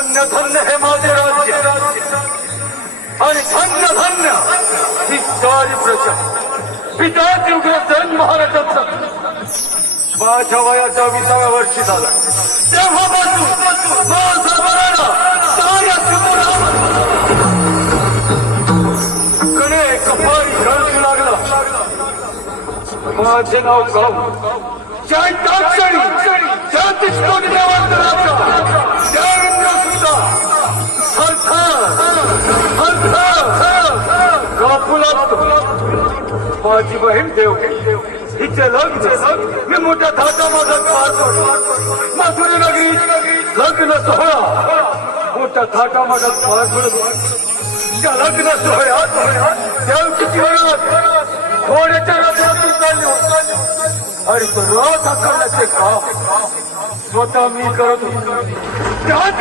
धन्य धन्य हे माझे राज्य आणि धन्य धन्य ही सारी प्रजा. पिताची उग्रसेन महाराजांचा माझ्या वयाच्या 20व्या वर्षी झाला. तेव्हापासून माझा बराडा साऱ्या कडे कपारी घडू लागला. माझे नाव गाव जयंताक्षरी जयंतीष्कोट देवांतराचा देवेंद्र सुद्धा माझी बहीण देव हिचे लग्न मी मोठ्या थाटामाटात पार पडलो. मथुरे नगरी लग्न सोहळा मोठ्या थाटामाटात पार पडलो. त्या लग्न सोहळ्यात देवकीची वरात घोड्याच्या रथातून चालली आणि तो रथ हाकलण्याचे काम स्वतः मी करत होतो. त्याच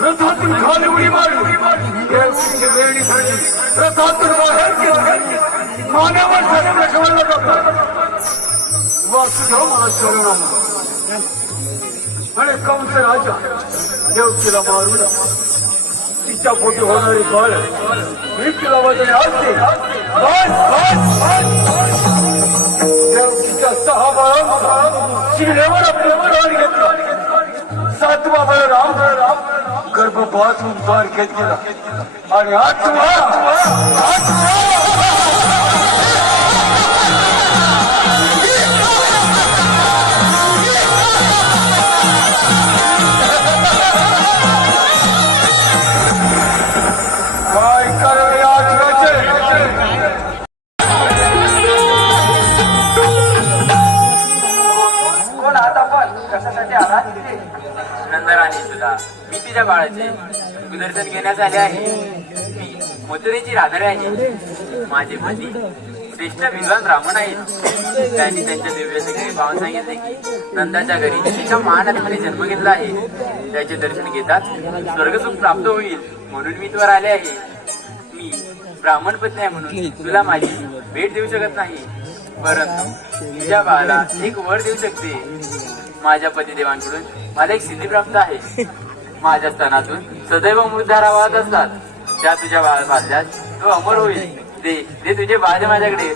रथातून खाली उडी मारली. देवकीची वेळी झाली. रथातून बाहेर गेली. मान्यावर ठेवला जातो. वासुदेव मला शरण आणि कंस राजा देवकीला मारून तिच्या पोटी होणारी बाळ मी तिला वजने असते. देवकीच्या 6 बाळांचा शिलेवर आपल्या प्राण घेतला. 7वा बळराम गर्भपातून पार घेत गेला आणि 8वा काय करावे आजचे कोण आता पण कशासाठी आला? नंदराणी सुद्धा मी तिच्या बाळाचे सुदर्शन घेण्यास आले आहे. मी मथुरेची राधरे आहे. माझे पती श्रेष्ठ विद्वान ब्राह्मण आहेत. त्यांनी त्यांच्या दिव्य सगळे पाहून सांगितले की नंदाच्या घरी एका महानगराने जन्म घेतला आहे. त्याचे दर्शन घेताच स्वर्गसुख प्राप्त होईल म्हणून मी तुवर आले आहे. मी ब्राह्मण पत्नी आहे म्हणून तुला माझी भेट देऊ शकत नाही, परंतु तुझ्या बाळाला एक वर देऊ शकते. माझ्या पतिदेवांकडून मला एक सिद्धी प्राप्त आहे. माझ्या स्तनातून सदैव अमृतधारा वाहत असतात. त्या तुझ्या बाळा पाजल्यास तो अमर होईल. ते तुझे बाळ माझ्याकडे.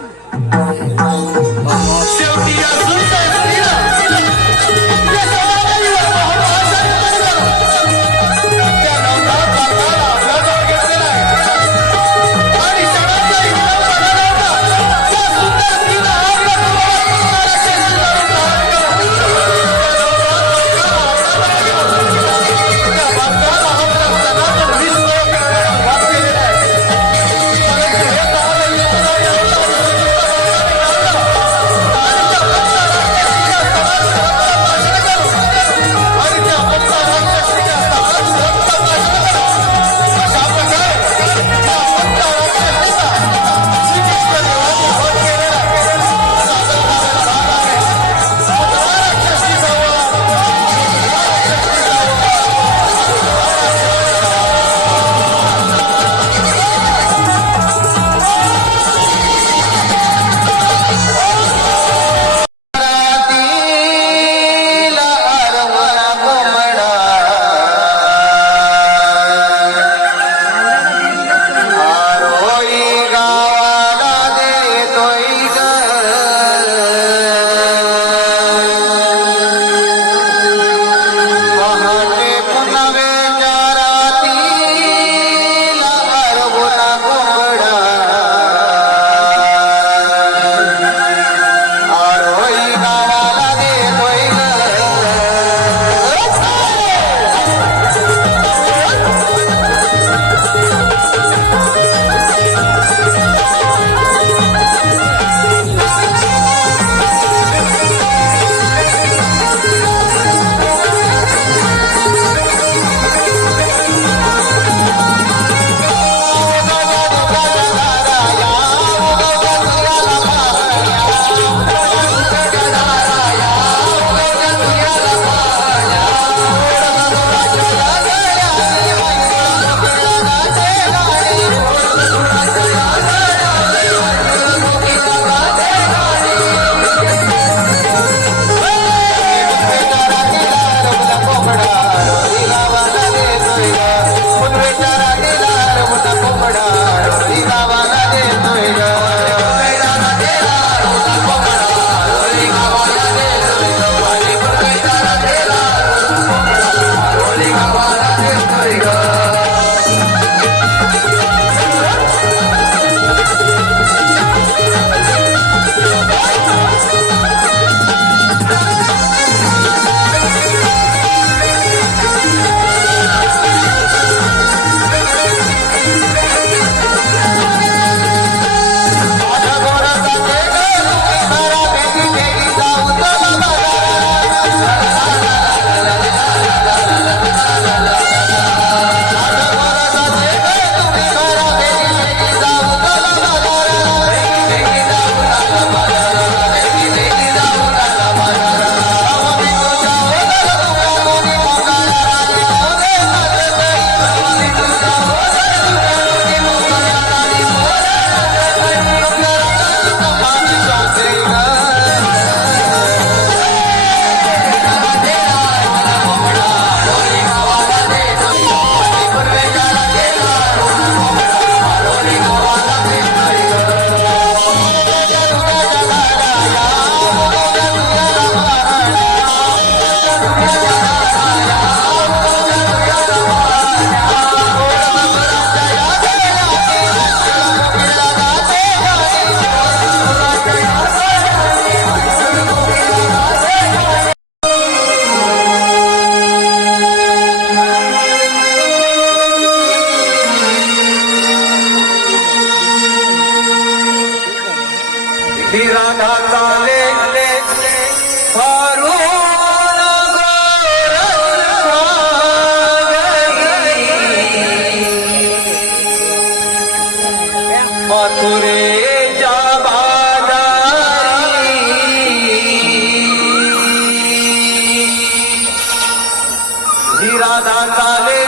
ही राधा चाले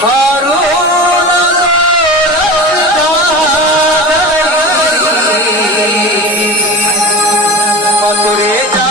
फारू मथुरेच्या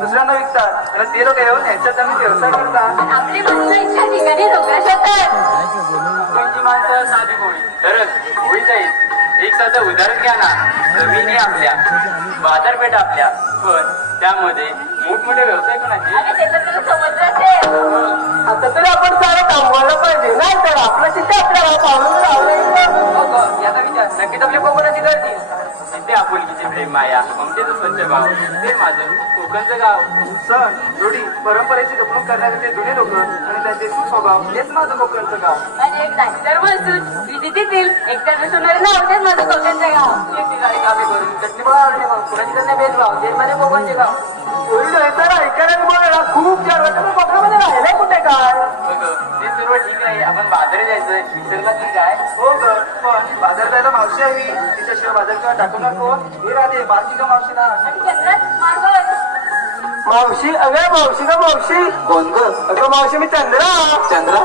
दुसऱ्यांना विकतात तर ते लोक येऊन ह्याच्यात आम्ही व्यवसाय करतात. आपली माणसं इच्छा ठिकाणी नोकऱ्या शोधतात. कोणची माणसं साधी कोणी खरंच होई जाईल. एक साधं उदाहरण घ्या ना. जमिनी आपल्या, बाजारपेठ आपल्या, पण त्यामध्ये मोठमोठे व्यवसाय कोणाचे. अरे ते तर तुला समजलं असेल. आता तरी आपण सारं थांबवायला पाहिजे नाही तर आपलं तिथे आपल्याला पाहून राहलं. याचा विचार नक्कीच आपल्या कोकणाची करतील. तिथे आपुलकीचे प्रेम, माया, ममतेचं स्वच्छ भाव, ते माझं कोकणचं गाव. सण, रूढी, परंपरेची जपणूक करणारे ते जुने लोक आणि त्यांचे सुस्वभाव हेच माझं कोकणचं गाव. आणि एक डाक्टर बसून विजितीतील एकट्या बसवणारे नाव तेच माझं कोकणचं गाव. शेती झाली कामे करून चटणी बघा आवडले मग कुणाची त्यांना भेदभाव तेच माझे कोकणचे गाव. तर ऐकायला बोलायला खूप छान वाटतं. कोकणामध्ये राहिलाय कुठे काय. ते सर्व ठीक आहे. आपण बाजारात जायचंय निसर्गात ठीक आहे. हो ग पण बाजार जायला मावशी हवी. तिच्याशिवाय बाजार किंवा टाकून कोण हे राहते मावशी का मावशी ना. आणि चंद्रात मार्ग मावशी अगं मावशी का मावशी. कोण ग. अगं मावशी मी चंद्रा. चंद्रा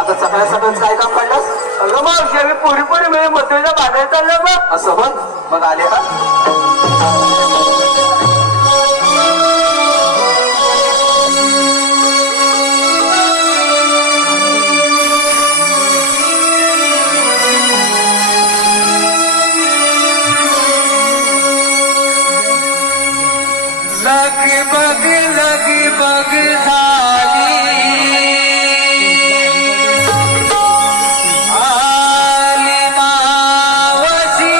आता सकाळ सकाळ काय काम काढलं. अगं मावशी आम्ही पुरी मिळून मथुरेला बाजार चाललो बघ. असं होय मग आले का. लगबग झाली आली मावशी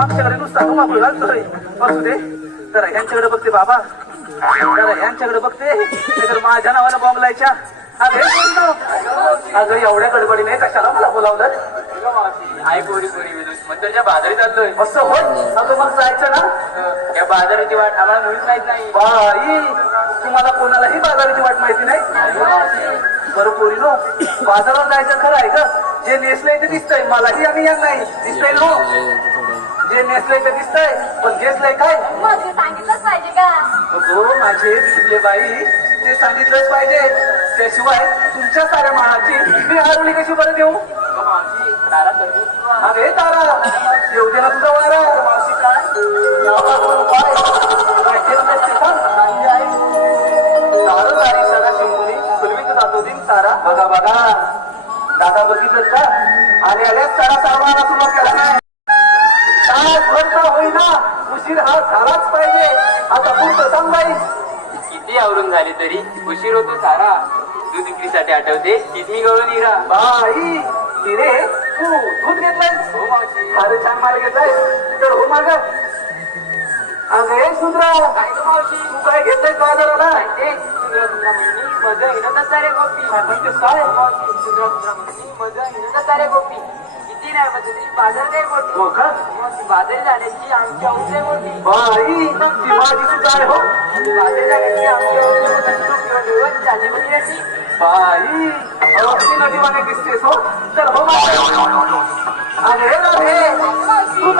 आमच्याकडे नुसता धुमाकूळ घालतोय. असू दे, जरा यांच्याकडे बघते बाबा, जरा यांच्याकडे बघते, नाहीतर माझ्या नावानं बॉम्ब लायच्या. अगं एवढ्या गडबडीने कशाला मला बोलावलं? आई पोरी पोरी विदूस मंदिरच्या बाजारी चाललोय. असं होय? अगं मग जायचं ना. या बाजाराची वाट आम्हाला मुळीच माहित नाही. बाई, तुम्हाला कोणालाही बाजाराची वाट माहिती नाही? बरं पोरीनो, बाजारात जायचं खरं आहे का? जे नेसलंय ते दिसतंय मलाही आणि यांना नाही दिसतंय नो. जे नेसलंय ते दिसतंय, पण घेतलंय काय? मग ते सांगितलंच पाहिजे का? हो माझे दिसले बाई, ते सांगितलंच पाहिजे. त्याशिवाय तुमच्या साऱ्या मानाची मी हरवली कशी बरं देऊ? तारा तर अरे तारा, येऊ दे ना तुझा वारा. तारा बघा बघा, दादा बघितलं का? आले आल्या सारा सारवाना सुरुवात केला नाही. तासभर का होईना उशीर हा झालाच पाहिजे. आता पुढचं सांग बाई. किती आवरून झाली तरी उशीर होतो सारा. दूध विक्रीसाठी आठवते किती गळून हिरा. बाई रे, तू दूध घेतलायस? हो मावशी. अरे छान माल घेतलायस, तर हो माग. अगं हे सुंदरा, काय गं मावशी? तू काय घेतलायस बाजाराला? मजा हिनत सारे गोपी. म्हणतेस काय? मजा हिनत सारे गोपी. किती नाही म्हणजे तरी बाजार नाही मोठी. हो का? बाजारी जाण्याची आमची हौस आहे मोठी. बाई ती माझी सुद्धा आहे हो. बाजारी जाण्याची आमची हौस आहे मोठी. चालली म्हणजे याची. बाई अगदी नदीवाने दिसतेस हो. तर हो माझ्या. अरे राधे, तू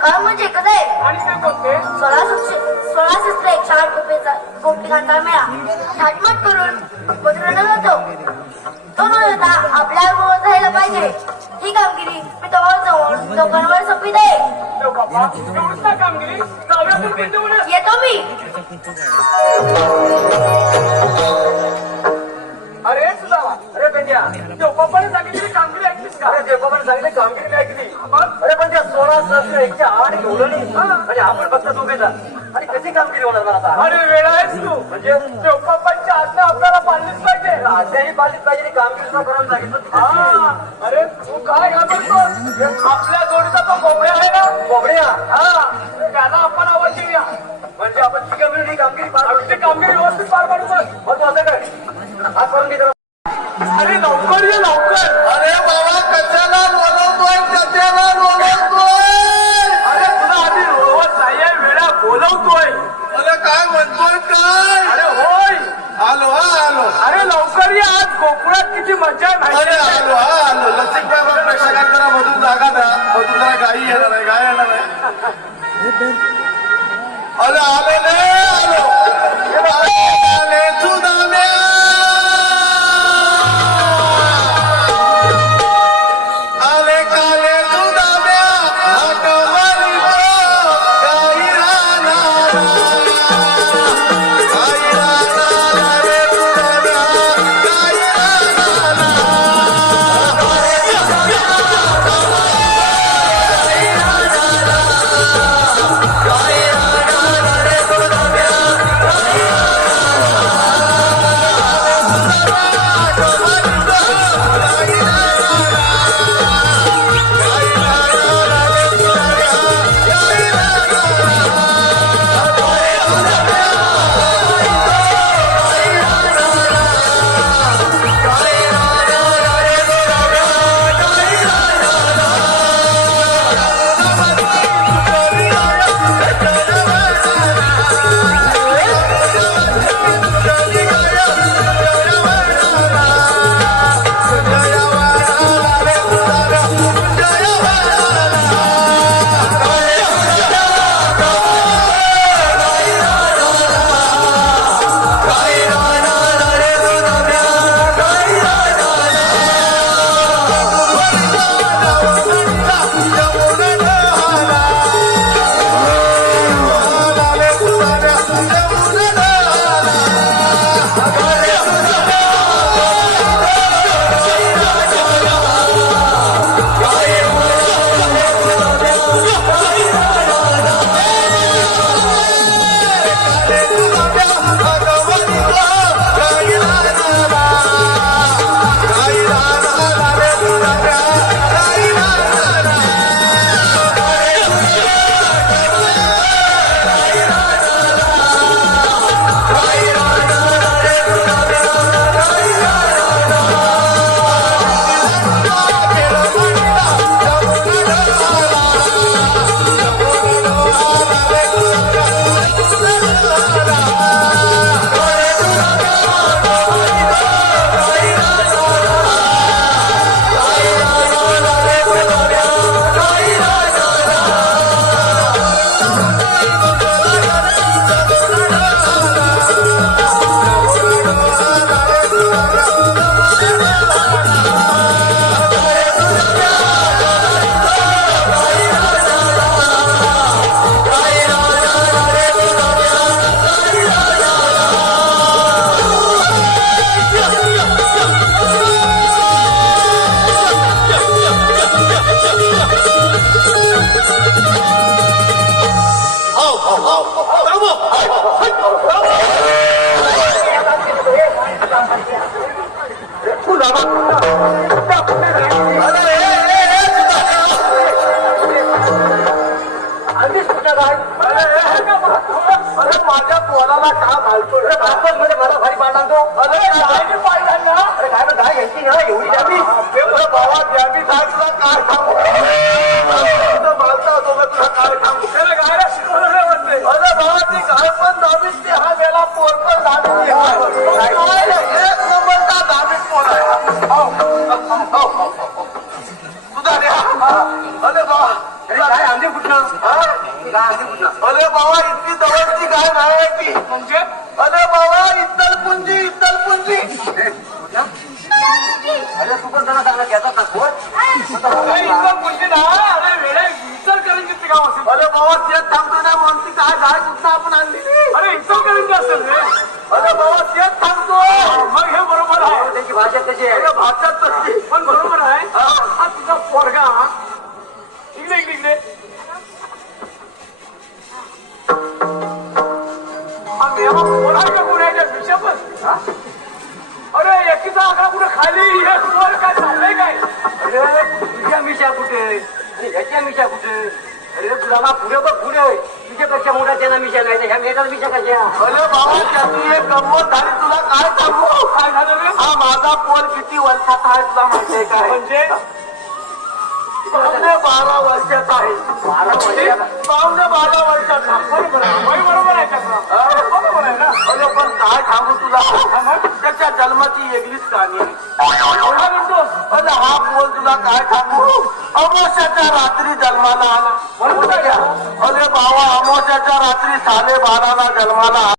काय म्हणजे कधी आणि ते कोणते? 1661 गोपिकांचा मेळा थाटमाट करून पदराला जातो. तो न होता आपल्या गोळ जायला पाहिजे. ही कामगिरी मी जवळ लोकांवर सोपी दे. कामगिरी येतो मी. अरे सुद्धा अरे पेंड्या, देवबापाने सांगितलेली कामगिरी ऐकलीस का? अरे देवबापाने सांगितली कामगिरी ऐकली. अरे पण त्या 16 108 एवढं नाही. आणि आपण फक्त दोघे जा. आणि कशी कामगिरी होणार मला आता? अरे वेळा आहेस तू म्हणजे चौकापांच्या आज्ञा आपल्याला पाळलीच पाहिजे. आजही पाहिलीच पाहिजे आणि कामगिरी सुद्धा करायला सांगितलं. हा, अरे तू काय घाबरतो? आपल्या जोडीचा तो बोबड्या आहे ना, बोबड्या, हा, त्याला आपण आवाज देऊया. म्हणजे आपण तिघं मिळून ही कामगिरी पार अगदी कामगिरी व्यवस्थित पार पाडू बघ. मग तू असं काय हात करून घे जरा. अरे लवकर ये लवकर. अरे बाबा कशाला बोलवतोय, कशाला बोलवतोय? अरे तुला आधी रोवत नाहीये, वेळा बोलवतोय. अरे काय म्हणतोय काय? अरे होय. आलो हा आलो. अरे लवकर ये, आज गोकुळात किती मजा आहे अरे माहिती आहे? आलो हा आलो. लसिकबाई बाबा प्रेक्षकांना जरा मधून जागा द्या. मधून जरा गाई येणार आहे, गाय येणार आहे. अरे आलो रे आलो. आले सुदाम्या. आले काले सुदाम्या. हाकमारी तो गाई राहणार. गाई राहणार रे सुदाम्या. गाई राहणार. माझ्या पोराला का घालतो रे? मध्ये मला भारी पाडला तो. अरे काय पाडला ना? अरे काय काय घ्यायची ना एवढी जामी बाबा जामी सांग तुला काय सांगू मालता तो तुला काय सांगू त्याला गायला शिकवलं नाही म्हणते. अरे बाबा ती गाय पण दाबीत ती हा गेला पोर पण दाबीत एक नंबरचा दाबीत पोर आहे. तुझा रे अरे बाबा काय अंडी कुठलं अरे बाबा इतकी जवळची गाय नाही ती म्हणजे अरे बाबा इत्तलपुंजी इत्तलपुंजी अरे तू पण जरा चांगला घेतात ना कोण इत्तलपुंजी ना अरे वेळे विचार करून किती गाव असेल. अरे बाबा तेच सांगतो ना म्हणून ती काय गाय कुठं आपण आणली अरे इत्तल करून असेल रे. अरे बाबा तेच सांगतो मग हे बरोबर आहे. त्याची भाषा कशी आहे भाषा तशी पण बरोबर आहे. हा तुझा पोरगा इकडे इकडे इकडे आकडा कुठे खाली एक वर काय चाललंय काय? अरे तुझ्या मिशा कुठे आणि ह्याच्या मिशा कुठे? अरे तुला ना पुढे बघ पुढे तुझ्यापेक्षा मोठा त्यांना मिशा नाही तर ह्या मेघाला मिशा कशा? अरे बाबा त्याची एक गंमत झाली तुला काय सांगू? काय झालं रे? हा माझा पोर किती वर्षाचा आहे तुला माहितीये काय? म्हणजे पावणे 12 वर्षाचा आहे. 12 वर्षाचा? पावणे 12 वर्षाचा. बरोबर आहे वय बरोबर आहे त्याचं. बरोबर आहे ना? अरे पण काय सांगू तुला त्याच्या जन्माची वेगळीच कहाणी आहे. एवढा म्हणतोस? अरे हा पोर तुला काय सांगू अमावस्याच्या रात्री जन्माला आला. बरोबर आहे का? अरे बाबा अमावस्याच्या रात्री 12:30 जन्माला आला.